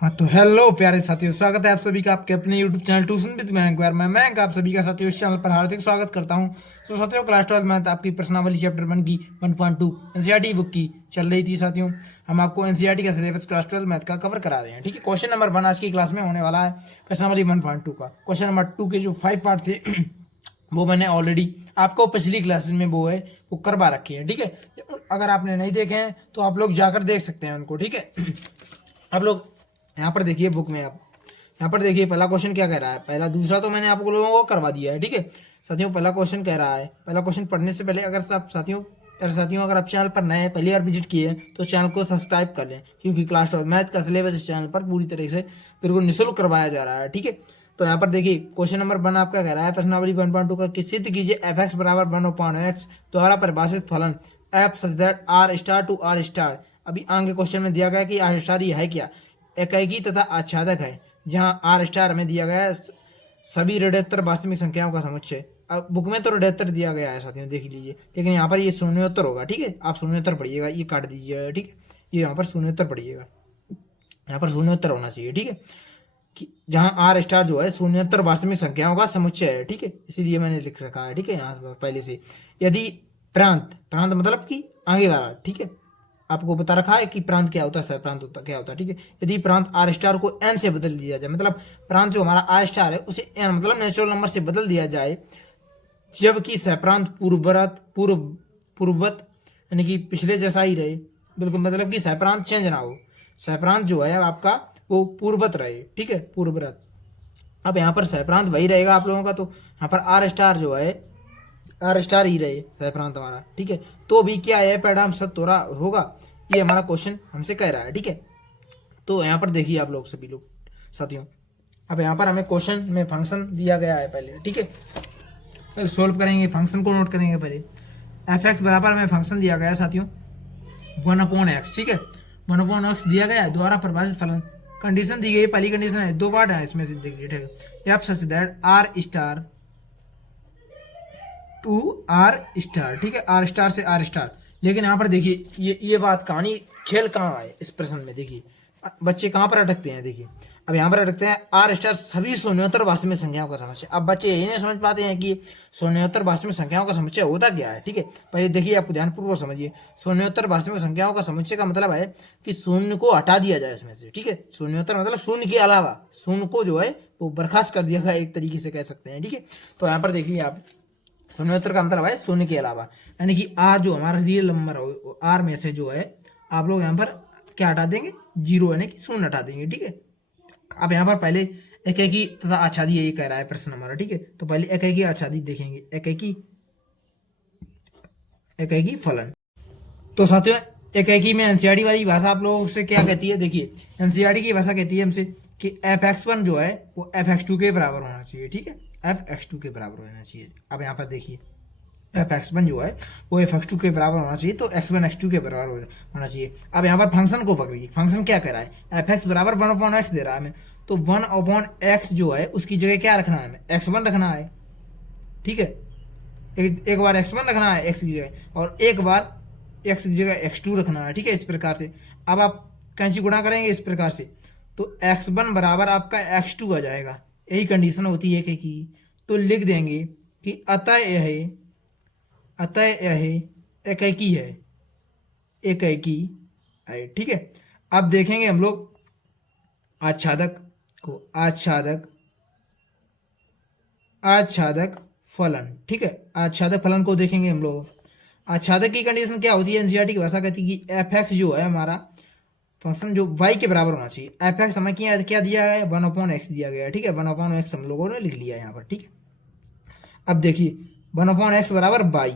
हाँ तो हेलो प्यारे साथियों, स्वागत है आप सभी का आपके अपने YouTube channel tuition with Mayank यार। मैं मयंक आप सभी का साथियों इस चैनल पर हार्दिक स्वागत करता हूँ। तो साथियों क्लास 12 मैथ आपकी प्रश्नावली चैप्टर 1 की 1.2 एनसीईआरटी बुक की चल रही थी साथियों। हम आपको एनसीईआरटी का सिलेबस क्लास 12 मैथ का कवर करा रहे हैं। ठीक है, क्वेश्चन नंबर 1 आज की क्लास में होने वाला है प्रश्नावली 1.2 का। क्वेश्चन नंबर 2 के जो 5 पार्ट थे वो मैंने ऑलरेडी आपको पिछली क्लासेस में वो करवा रखी है। ठीक है, अगर आपने नहीं देखे हैं तो आप लोग जाकर देख सकते हैं उनको। ठीक है, आप लोग यहाँ पर देखिए बुक में, आप यहाँ पर देखिए पहला क्वेश्चन क्या कह रहा है। पहला दूसरा तो मैंने आप लोगों को करवा दिया है। ठीक है साथियों, पहला क्वेश्चन कह रहा है, पहला क्वेश्चन पढ़ने से पहले अगर आप साथियों अगर आप चैनल पर नए पहली बार विजिट किए हैं तो चैनल को सब्सक्राइब कर लें, क्योंकि क्लास 12 मैथ का सिलेबस इस चैनल पर पूरी तरीके से बिल्कुल निःशुल्क करवाया जा रहा है। ठीक है, तो यहाँ पर देखिए क्वेश्चन नंबर 1 आपका कह रहा है प्रश्नावली 1.2 का कि सिद्ध कीजिए एफ एक्स बराबर 1/x द्वारा परिभाषित फलन F such that R star to R star. अभी आगे क्वेश्चन में दिया गया कि आर स्टार ये है क्या, एकाकी तथा आच्छादक है, जहाँ आर स्टार हमें दिया गया है सभी ऋणात्तर वास्तविक संख्याओं का समुच्चय। अब बुक में तो ऋणात्तर दिया गया है साथियों, देख लीजिए, लेकिन यहाँ पर ये शून्योत्तर होगा। ठीक है, आप शून्योत्तर पढ़िएगा, ये काट दीजिएगा। ठीक है, ये यहाँ पर शून्योत्तर पढ़िएगा, यहाँ पर शून्योत्तर होना चाहिए। ठीक है, कि जहाँ आर स्टार जो है शून्योत्तर वास्तविक संख्याओं का समुच्चय है। ठीक है, इसीलिए मैंने लिख रखा है। ठीक है, यहाँ पर पहले से यदि प्रांत प्रांत मतलब कि आगे वाला। ठीक है, आपको बता रखा है कि प्रांत क्या होता है, सह प्रांत होता क्या होता है। ठीक है, यदि प्रांत आर स्टार को एन से बदल दिया जाए, मतलब प्रांत जो हमारा आर स्टार है उसे एन मतलब नेचुरल नंबर से बदल दिया जाए, जबकि सह प्रांत पूर्ववत यानी कि पिछले जैसा ही रहे, बिल्कुल मतलब कि सह प्रांत चेंज ना हो, सह प्रांत जो है आपका वो पूर्ववत रहे। ठीक है, पूर्ववत। अब यहाँ पर सह प्रांत वही रहेगा आप लोगों का, तो यहाँ पर आर स्टार जो है आर स्टार ही रहे सह प्रांत हमारा। ठीक है, तो भी क्या है परिणाम सत्य हो रहा होगा, ये हमारा क्वेश्चन हमसे कह रहा है। ठीक है, तो यहाँ पर देखिए आप लोग सभी लोग साथियों, अब यहाँ पर हमें क्वेश्चन में फंक्शन दिया गया है पहले। ठीक है, पहले सोल्व करेंगे, फंक्शन को नोट करेंगे पहले। एफ एक्स बराबर हमें फंक्शन दिया गया है साथियों 1/x। ठीक है, 1/x दिया गया है द्वारा परिभाषित फलन। कंडीशन दी गई, पहली कंडीशन है, दो पार्ट है इसमें से देखिए। ठीक है, F such that R star to R star. ठीक है, आर स्टार से आर स्टार। लेकिन यहाँ पर देखिए ये बात कहानी खेल कहाँ है इस प्रश्न में, देखिए बच्चे कहाँ पर अटकते हैं। देखिए अब यहाँ पर अटकते हैं आर स्टार सभी शून्योत्तर वास्तविक संख्याओं का समुच्चय। अब बच्चे यही नहीं समझ पाते हैं कि शून्योत्तर वास्तविक संख्याओं का समुच्चय होता क्या है। ठीक है, पहले देखिए, आपको ध्यानपूर्वक समझिए। शून्योत्तर वास्तविक संख्याओं का समुच्चय का मतलब है कि शून्य को हटा दिया जाए उसमें से। ठीक है, शून्योत्तर मतलब शून्य के अलावा, शून्य को जो है वो बर्खास्त कर दिया गया, एक तरीके से कह सकते हैं। ठीक है, तो यहाँ पर देखिए आप, शून्योत्तर का मतलब है शून्य के अलावा, यानी कि आर जो हमारा रियल नंबर हो, आर में से जो है आप लोग यहाँ पर क्या हटा देंगे, जीरो यानी कि शून्य हटा देंगे। ठीक है, अब यहाँ पर पहले एकाकी तथा आच्छादी ये कह रहा है प्रश्न हमारा। ठीक है, तो पहले एकाकी आच्छादी देखेंगे, एकाकी एकाकी फलन। तो साथियों एकाकी में एनसीईआरटी वाली भाषा आप लोगों से क्या कहती है, देखिए एनसीईआरटी की भाषा कहती है हमसे कि एफ एक्स वन जो है वो एफ एक्स टू के बराबर होना चाहिए। ठीक है, एफ एक्स टू के बराबर होना चाहिए। अब यहाँ पर देखिए एफ एक्स वन जो है वो एफ एक्स टू के बराबर होना चाहिए, तो एक्स वन एक्स टू के बराबर होना चाहिए। अब यहाँ पर फंक्शन को पकड़िए, फंक्शन क्या कह रहा है, एफ एक्स बराबर 1/x दे रहा है हमें, तो 1/x जो है उसकी जगह क्या रखना है हमें, एक्स वन रखना है। ठीक है, एक बार एक्स वन रखना है एक्स की जगह, और एक बार एक्स की जगह एक्स टू रखना है। ठीक है, इस प्रकार से अब आप कैंची गुणा करेंगे इस प्रकार से, तो एक्स वन बराबर आपका एक्स टू आ जाएगा। यही कंडीशन होती है कि तो लिख देंगे कि अतः यह एकाकी है, एकाकी है। ठीक है, अब देखेंगे हम लोग आच्छादक को, आच्छादक फलन। ठीक है, आच्छादक फलन को देखेंगे हम लोग। आच्छादक की कंडीशन क्या होती है, एनसीईआरटी की भाषा कहती है कि एफ एक्स जो है हमारा फंक्शन जो वाई के बराबर होना चाहिए। एफ एक्स हमें क्या दिया है, 1/x दिया गया है। ठीक है, 1/x हम लोगों ने लिख लिया यहाँ पर। ठीक है, अब देखिए 1/x बराबर वाई।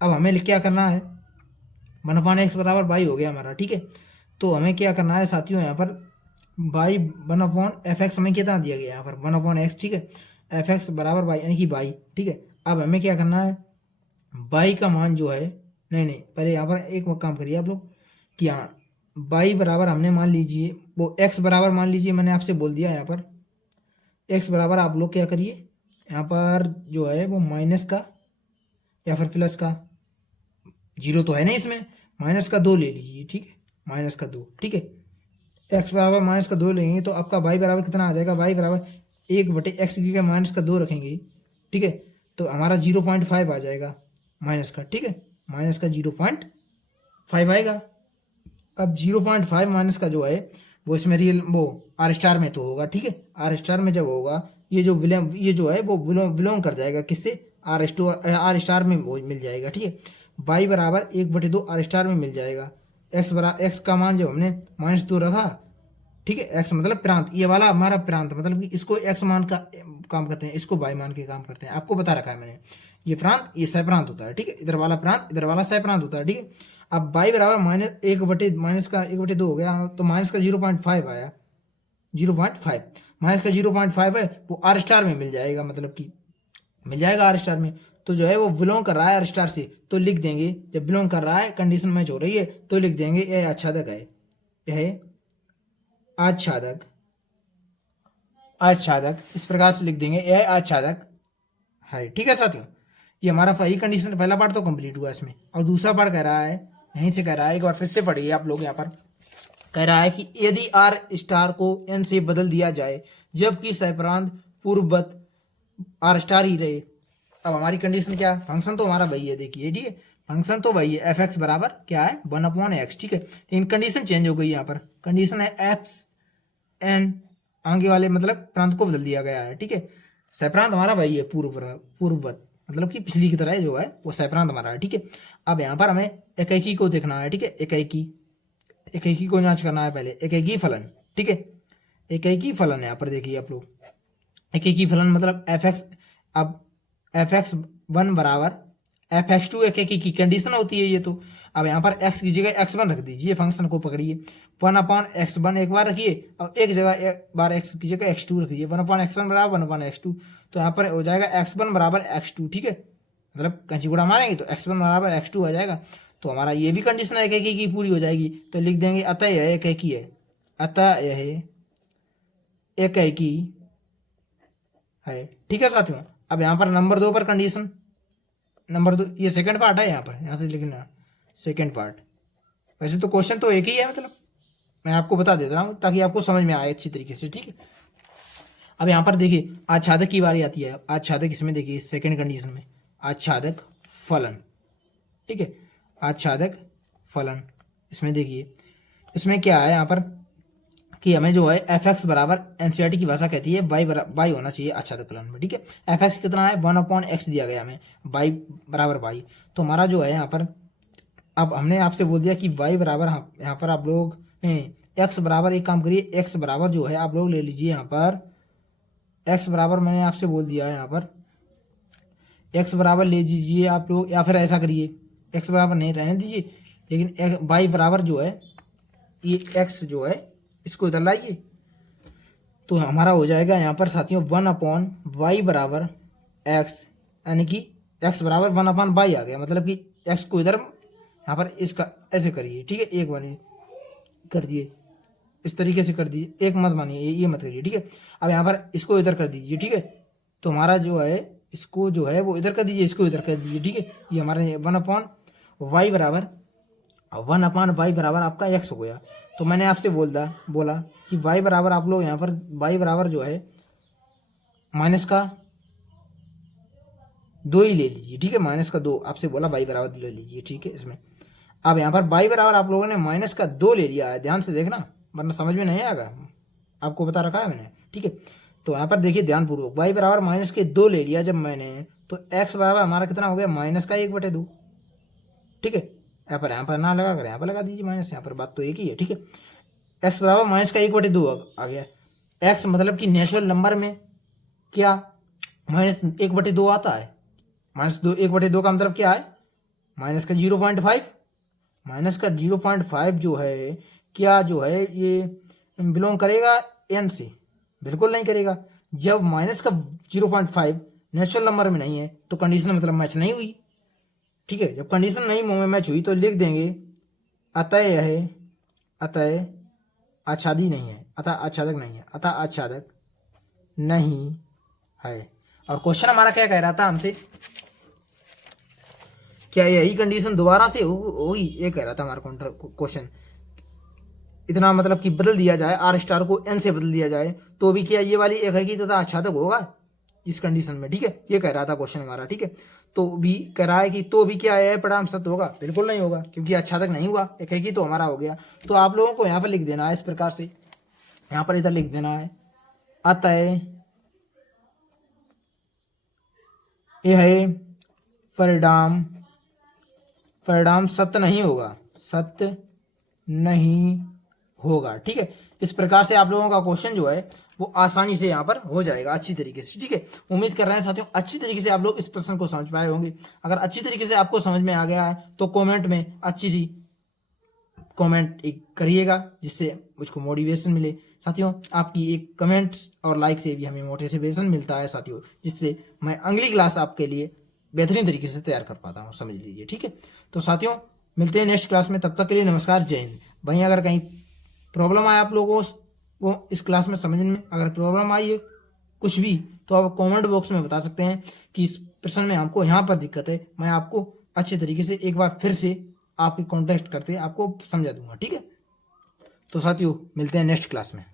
अब हमें क्या करना है, 1/x बराबर वाई हो गया हमारा। ठीक है, तो हमें क्या करना है साथियों, यहाँ पर वाई 1/f(x) हमें कितना दिया गया यहाँ पर 1/x। ठीक है, एफ एक्स बराबर वाई यानी कि वाई। ठीक है, अब हमें क्या करना है, वाई का मान जो है, नहीं पहले यहाँ पर एक काम करिए आप लोग कि हाँ वाई बराबर हमने मान लीजिए वो एक्स बराबर मान लीजिए, मैंने आपसे बोल दिया यहाँ पर एक्स बराबर आप लोग क्या करिए, यहाँ पर जो है वो माइनस का या फिर प्लस का, जीरो तो है नहीं इसमें, -2 ले लीजिए। ठीक है, -2। ठीक है, एक्स बराबर माइनस का 2 लेंगे तो आपका वाई बराबर कितना आ जाएगा, वाई बराबर 1/x की माइनस का 2 रखेंगे, ठीक है, तो हमारा 0.5 आ जाएगा माइनस का, ठीक है, माइनस का 0.5 आएगा। अब 0.5 माइनस का जो है वो इसमें रियल वो आर स्टार में तो होगा, ठीक है, आर स्टार में जब होगा ये जो विलोम ये जो है वो विलोम कर जाएगा किससे, आर स्टार में वो मिल जाएगा, ठीक है, वाई बराबर 1/2 आर स्टार में मिल जाएगा। एक्स का मान जब हमने -2 रखा, ठीक है, एक्स मतलब प्रांत, ये वाला हमारा प्रांत मतलब कि इसको एक्स मान का काम करते हैं, इसको वाई मान के काम करते हैं, आपको बता रखा है मैंने, ये प्रांत ये सह प्रांत होता है, ठीक है, इधर वाला प्रांत इधर वाला सह प्रांत होता है, ठीक है। अब वाई बराबर माइनस का 1/2 हो गया तो माइनस का 0.5 आया, 0.5 माइनस का 0.5 है वो आर स्टार में मिल जाएगा, मतलब कि मिल जाएगा आर स्टार में, तो जो है वो बिलोंग कर रहा है आर स्टार से, तो लिख देंगे जब बिलोंग कर रहा है कंडीशन मैच हो रही है तो लिख देंगे यह आच्छादक है, यह आच्छादक, आच्छादक इस प्रकार से लिख देंगे यह आच्छादक है, ठीक है साथियों। ये हमारा पहली कंडीशन पहला पार्ट तो कंप्लीट हुआ इसमें, और दूसरा पार्ट कह रहा है, यहीं से कह रहा है, एक बार फिर से पढ़िए आप लोग, यहाँ पर कह रहा है कि यदि आर स्टार को एन से बदल दिया जाए जबकि सहप्रांत पूर्ववत आर स्टार ही रहे। अब हमारी कंडीशन क्या है, फंक्शन तो हमारा वही है, देखिए, ठीक है, फंक्शन तो वही है, एफ एक्स बराबर क्या है 1/x, ठीक है, लेकिन कंडीशन चेंज हो गई, यहाँ पर कंडीशन है एफ एन, आगे वाले मतलब प्रांत को बदल दिया गया है, ठीक है, सहप्रांत हमारा वही है पूर्ववत मतलब कि पिछली की तरह जो है वो सहप्रांत हमारा है, ठीक है। अब यहाँ पर हमें इकाई को देखना है, ठीक है, इकाई को जांच करना है पहले, इकाई फलन, ठीक है, इकाई फलन है यहाँ पर देखिए आप लोग, इकाई फलन मतलब एफ एक्स, अब fx1 बराबर fx2 इकाई की कंडीशन होती है ये तो, अब यहाँ पर x की जगह x1 रख दीजिए, फंक्शन को पकड़िए 1/x1 एक बार रखिए और एक जगह एक बार x की जगह x2 रखिए, 1/x1 बराबर 1/x2, तो यहाँ पर हो जाएगा x1 बराबर x2, ठीक है, मतलब कंची गुणा मारेंगे तो x1 बराबर x2 आ जाएगा, तो हमारा ये भी कंडीशन है इकाई की पूरी हो जाएगी, तो लिख देंगे अतः यह इकाई है, अतः यह इकाई है, ठीक है साथियों। अब यहाँ पर नंबर 2 पर कंडीशन, नंबर 2 ये सेकंड पार्ट है, यहाँ पर यहाँ से लिखना सेकंड पार्ट, वैसे तो क्वेश्चन तो एक ही है, मतलब मैं आपको बता देता हूँ ताकि आपको समझ में आए अच्छी तरीके से, ठीक है। अब यहाँ पर देखिए आच्छादक की बारी आती है, आच्छादक इसमें देखिए सेकंड कंडीशन में आच्छादक फलन, ठीक है, आच्छादक फलन इसमें देखिए, इसमें क्या है यहाँ पर कि हमें जो है एफ एक्स बराबर एनसीईआरटी की भाषा कहती है वाई होना चाहिए आच्छादक फलन में, ठीक है, एफ एक्स कितना है 1/x दिया गया हमें, वाई बराबर वाई, तो हमारा जो है यहाँ पर, अब हमने आपसे बोल दिया कि वाई बराबर, यहाँ पर आप लोग एक्स बराबर, एक काम करिए एक्स बराबर जो है आप लोग ले लीजिए, यहाँ पर एक्स बराबर मैंने आपसे बोल दिया है, यहाँ पर एक्स बराबर ले लीजिए आप लोग, या फिर ऐसा करिए एक्स बराबर नहीं रहने दीजिए, लेकिन वाई बराबर जो है ये एक्स जो है इसको इधर लाइए, तो हमारा हो जाएगा यहाँ पर साथियों 1/y बराबर x, यानी कि x बराबर 1/y आ गया, मतलब कि x को इधर यहाँ पर इसका ऐसे करिए, ठीक है, एक बार कर दिए इस तरीके से कर दीजिए, एक मत मानिए ये मत करिए, ठीक है। अब यहाँ पर इसको इधर कर दीजिए, ठीक है, तो हमारा जो है इसको जो है वो इधर कर दीजिए, इसको इधर कर दीजिए, ठीक है, ये हमारा 1/y बराबर 1/y बराबर आपका x हो गया। तो मैंने आपसे बोला कि y बराबर आप लोग यहाँ पर y बराबर जो है माइनस का 2 ही ले लीजिए, ठीक है, माइनस का 2 आपसे बोला y बराबर ले लीजिए, ठीक है। इसमें अब यहाँ पर y बराबर आप लोगों ने माइनस का 2 ले लिया है, ध्यान से देखना वरना समझ में नहीं आएगा, आपको बता रखा है मैंने, ठीक है। तो यहाँ पर देखिए ध्यानपूर्वक, y बराबर माइनस के 2 ले लिया जब मैंने, तो x बराबर हमारा कितना हो गया माइनस का 1/2, ठीक है, यहाँ पर ना लगा कर यहाँ पर लगा दीजिए माइनस, यहाँ पर बात तो एक ही है, ठीक है। x बराबर माइनस का 1/2 आ गया, x मतलब कि नेचुरल नंबर में क्या -1/2 आता है, -1/2 का मतलब क्या है माइनस का 0.5, माइनस का 0.5 जो है क्या जो है ये बिलोंग करेगा n से, बिल्कुल नहीं करेगा। जब माइनस का 0.5 नेचुरल नंबर में नहीं है तो कंडीशन मतलब मैच नहीं हुई, ठीक है। जब कंडीशन नहीं मैच हुई तो लिख देंगे अतः यह, अतः आच्छादी नहीं है, अतः आच्छादक नहीं है, अतः आच्छादक नहीं है। और क्वेश्चन हमारा क्या कह रहा था हमसे, क्या यही कंडीशन दोबारा से होगी, ये कह रहा था हमारा क्वेश्चन, इतना मतलब कि बदल दिया जाए, आर स्टार को एन से बदल दिया जाए, तो भी क्या ये वाली एक है कि तथा आच्छादक होगा इस कंडीशन में, ठीक है। ये कह रहा था क्वेश्चन हमारा, ठीक है। तो भी कह रहा है कि तो भी क्या है परिणाम सत्य होगा, बिल्कुल नहीं होगा, क्योंकि आच्छादक नहीं हुआ, एक है कि तो हमारा हो गया। तो आप लोगों को यहाँ पर लिख देना है इस प्रकार से, यहाँ पर इधर लिख देना है, अतः यह परिणाम सत्य नहीं होगा, सत्य नहीं होगा, ठीक है। इस प्रकार से आप लोगों का क्वेश्चन जो है वो आसानी से यहाँ पर हो जाएगा अच्छी तरीके से, ठीक है। उम्मीद कर रहे हैं साथियों अच्छी तरीके से आप लोग इस प्रश्न को समझ पाए होंगे। अगर अच्छी तरीके से आपको समझ में आ गया है तो कमेंट में अच्छी सी कमेंट एक करिएगा, जिससे मुझको मोटिवेशन मिले साथियों। आपकी एक कमेंट्स और लाइक से भी हमें मोटिवेशन मिलता है साथियों, जिससे मैं अगली क्लास आपके लिए बेहतरीन तरीके से तैयार कर पाता हूँ, समझ लीजिए, ठीक है। तो साथियों मिलते हैं नेक्स्ट क्लास में, तब तक के लिए नमस्कार, जय हिंद। वहीं अगर कहीं प्रॉब्लम आए आप लोगों को इस क्लास में समझने में, अगर प्रॉब्लम आई है कुछ भी, तो आप कमेंट बॉक्स में बता सकते हैं कि इस प्रश्न में हमको यहाँ पर दिक्कत है, मैं आपको अच्छे तरीके से एक बार फिर से आपके कॉन्टेक्ट करते आपको समझा दूंगा, ठीक है। तो साथियों मिलते हैं नेक्स्ट क्लास में।